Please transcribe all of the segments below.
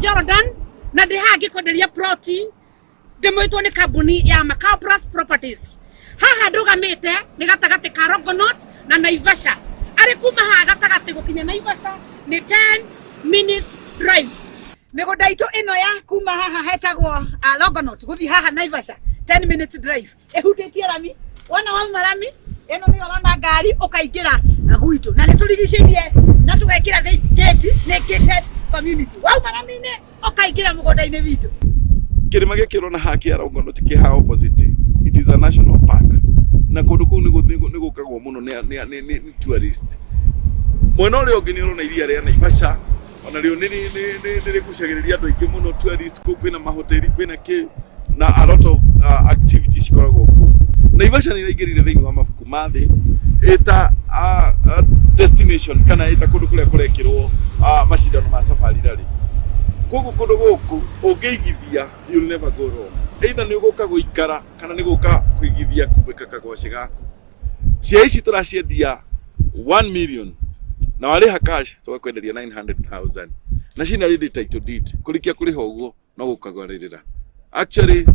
Jordan na dehagi kwendelia proti demoitwo ni kambuni ya Macau Plus Properties haha ndugamite ni gatagati ka Longonot na Naivasha ari kuma haha gatagati gukinya Naivasha ni 10 minutes drive migunda itu ino ya kuma haha hetagwo Longonot guthi haha Naivasha 10 minutes drive ehutitie rami wana wa marami eno ni orona ngari ukaingira gwitu na niturigishirie na tugekira gate ni gated community wa maramine okaingira mugonda-ini witu kirima gikirona haki ya Longonot ki ha opposite it is a national park na kundu kuu ni gukagwo muno ni tourist mwena uri ungi ni urona iria ria Naivasha ona rio ni gucagiriria andu aingi muno tourist ku kwina mahoteli kwina ki na a lot of activities koragwo ku Naivasha ni raigirire thiini wa mabuku mathi eta destination kana eta kundu kuria kurekirwo mashindano ma safari rally koguo kundu guku ungeigithia you'll never go wrong either ni uguka guikara kana ni guka kuigithia kubika kagwaci gaku cia ici turaciendia 1 million na wariha cash tugakwenderia 900,000 na cina ready title deed kurikia kuriha uguo no gukagwaririra actually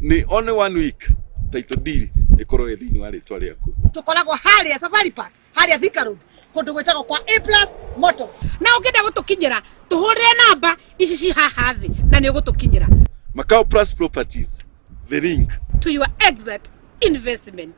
ni only 1 week title deed ikorwo ethini wa ritwa riaku tukoragwo haria Safari Park haria Thika Road kundu gwetagwo kwa A+ Motors na ukenda gutukinyira tuhurire namba ici ci haha thi na ni ugutukinyira Macau Plus Properties, the link to your exit investment.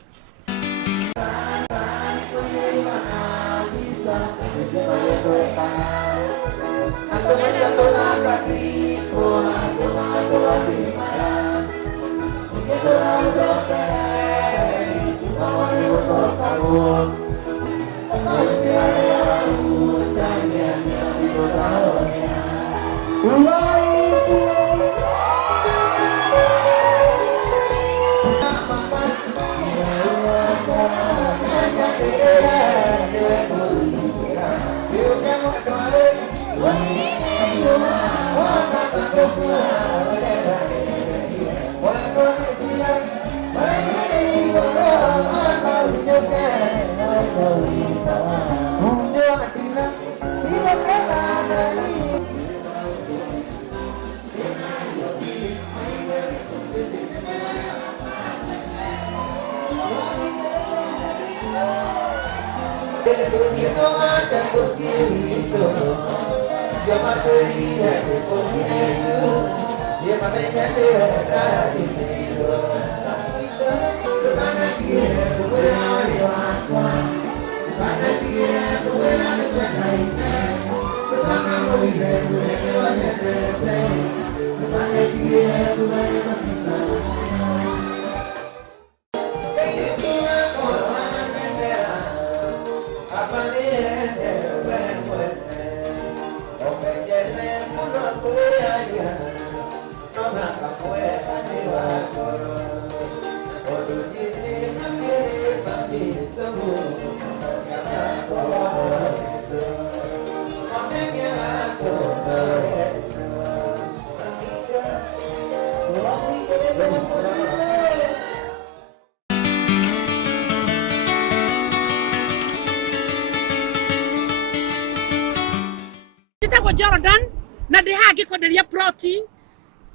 njĩtagwo Jordan na ndĩ haha ngĩkwenderia ploti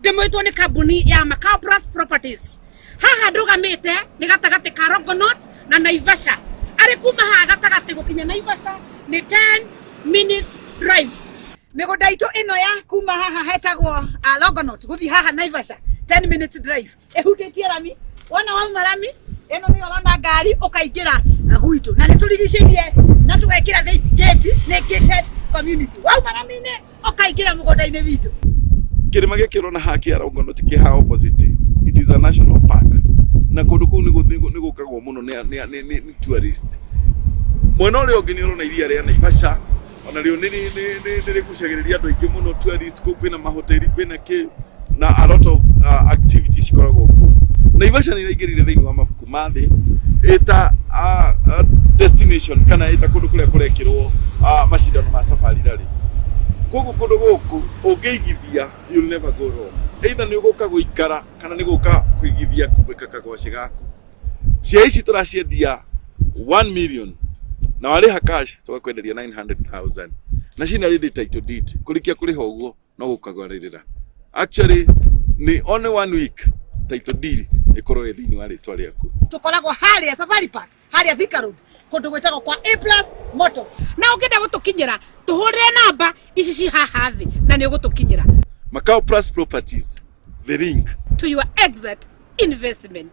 ndĩmwĩtwo nĩ kambuni ya Macau Plus Properties. Haha ndũgamĩte nĩ gatagatĩ ka Longonot na Naivasha. Arĩ kuma haha gatagatĩ gũkinya Naivasha nĩ 10 minutes drive. Mĩgũnda itũ ĩno ya kuma haha hetagwo Longonot gũthiĩ haha Naivasha 10 minutes drive. Ĩhutĩtie rami, wona wauma rami ĩno nĩ ũrona ngari ũkaingĩra gwitũ na nĩ tũrigicĩirie na tũgekĩra gate nĩ gated community. Wauma rami-inĩ ũkaingĩra mũgũnda-inĩ witũ. Kĩrĩma gĩkĩ ũrona haha kĩa Longonot kĩ haha opposite, it is a national park. Na kũndũ kũu nĩ gũkagwo mũno nĩ tourist. Mwena ũrĩa ũngĩ nĩ ũrona iria rĩa Naivasha, ona rĩo nĩ rĩgucagĩrĩria andũ aingĩ mũno tourist. Kũu kwĩna mahoteli, kwĩna kĩ na a lot of activities cikoragwo kũu. Naivasha nĩ ĩraingĩrire thĩinĩ wa mabuku ma thĩ ĩta destination kana ĩta kũndũ kũrĩa kũrekĩrwo macindano ma safari rally. Koguo kũndũ gũkũ ũngĩigithia you'll never go wrong. Either nĩ ũgũka gũikara kana nĩ ũgũka kũigithia kubĩka kagwaci gaku. Cia ici tũraciendia 1 million na warĩha cash tũgakwenderia 900,000 na cina ready title deed. Kũrĩkia kũrĩha ũguo no gũkagwarĩrĩra. Actually ni only 1 week title deed ĩkorwo thĩinĩ wa rĩtwa rĩaku. Tũkoragwo harĩa Safari Park, harĩa Thika Road, kũndũ gwĩtagwo kwa A+ Motors. Na ũngĩenda gũtũkinyĩra tũhũrĩre namba ici ci haha thĩ na nĩ ũgũtũkinyĩra. Macau Plus Properties, the link to your exit investment.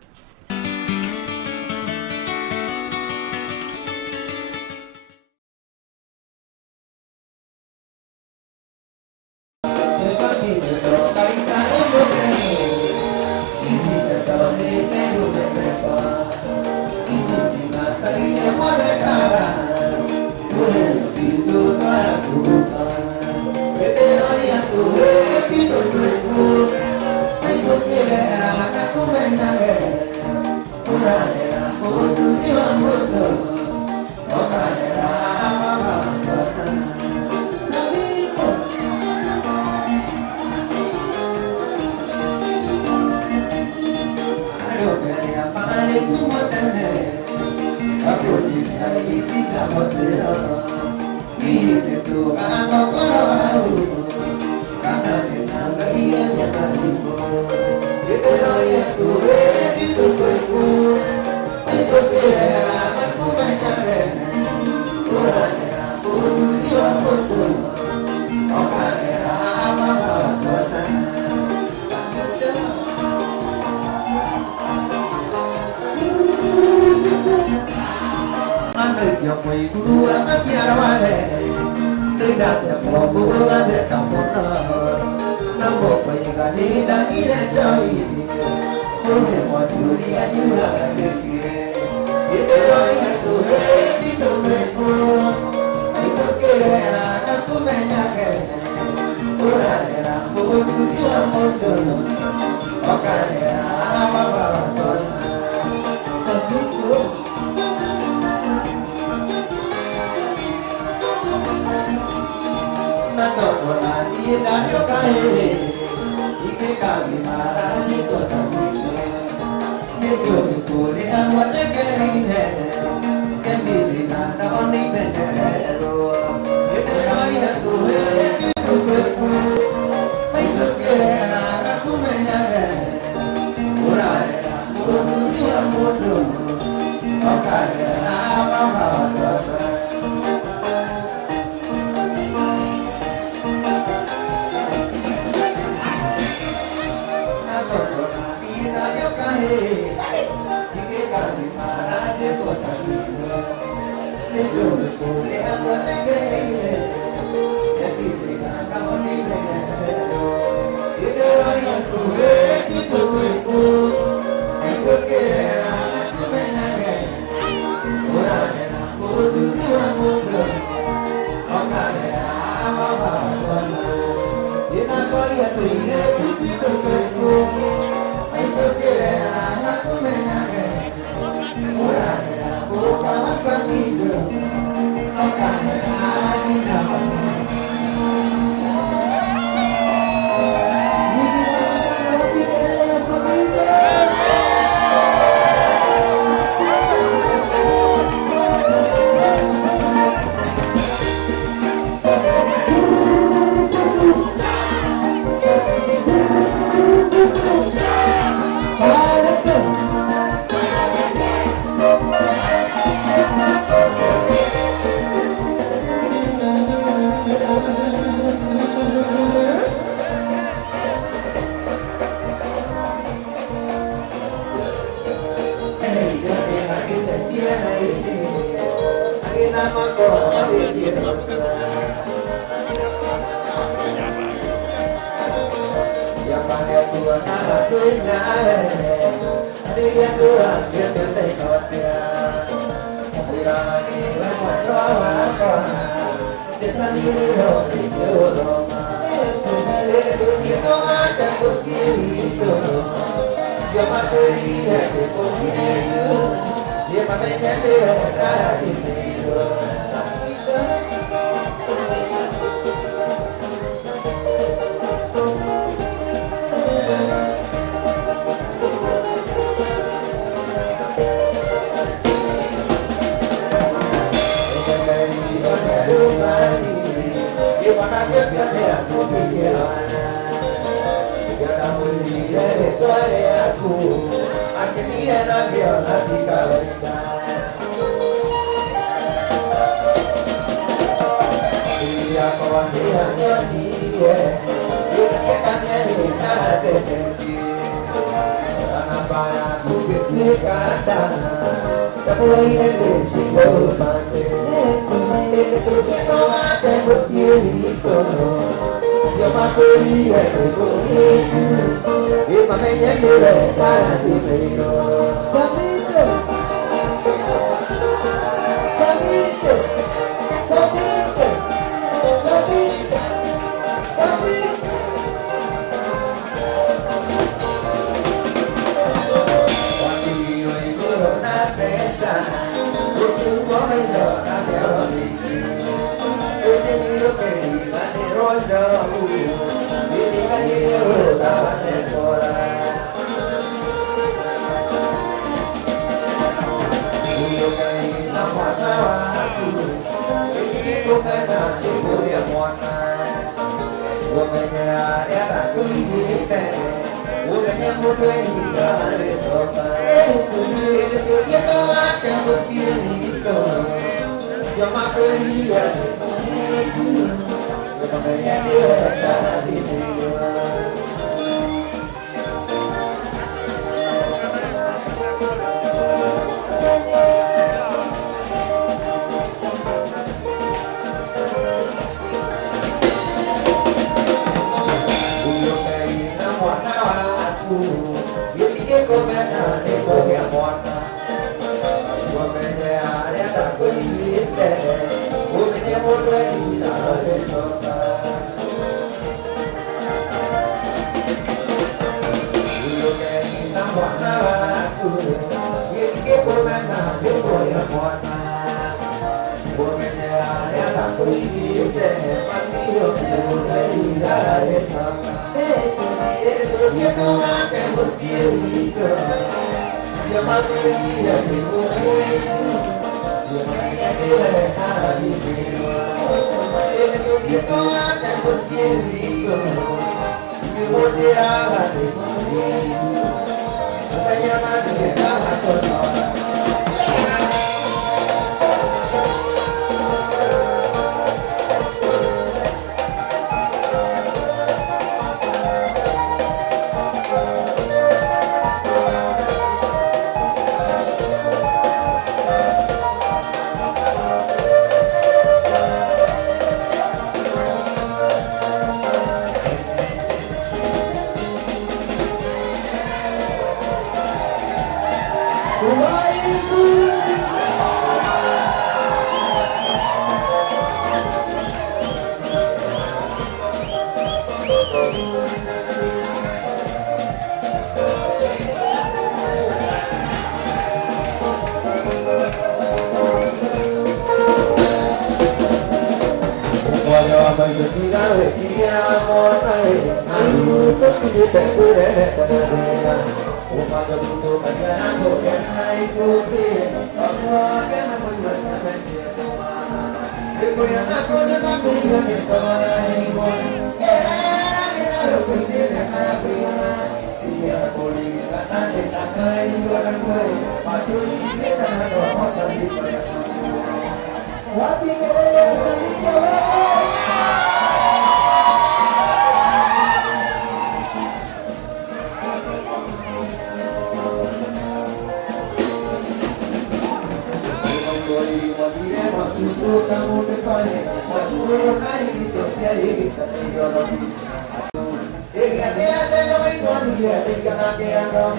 Jangan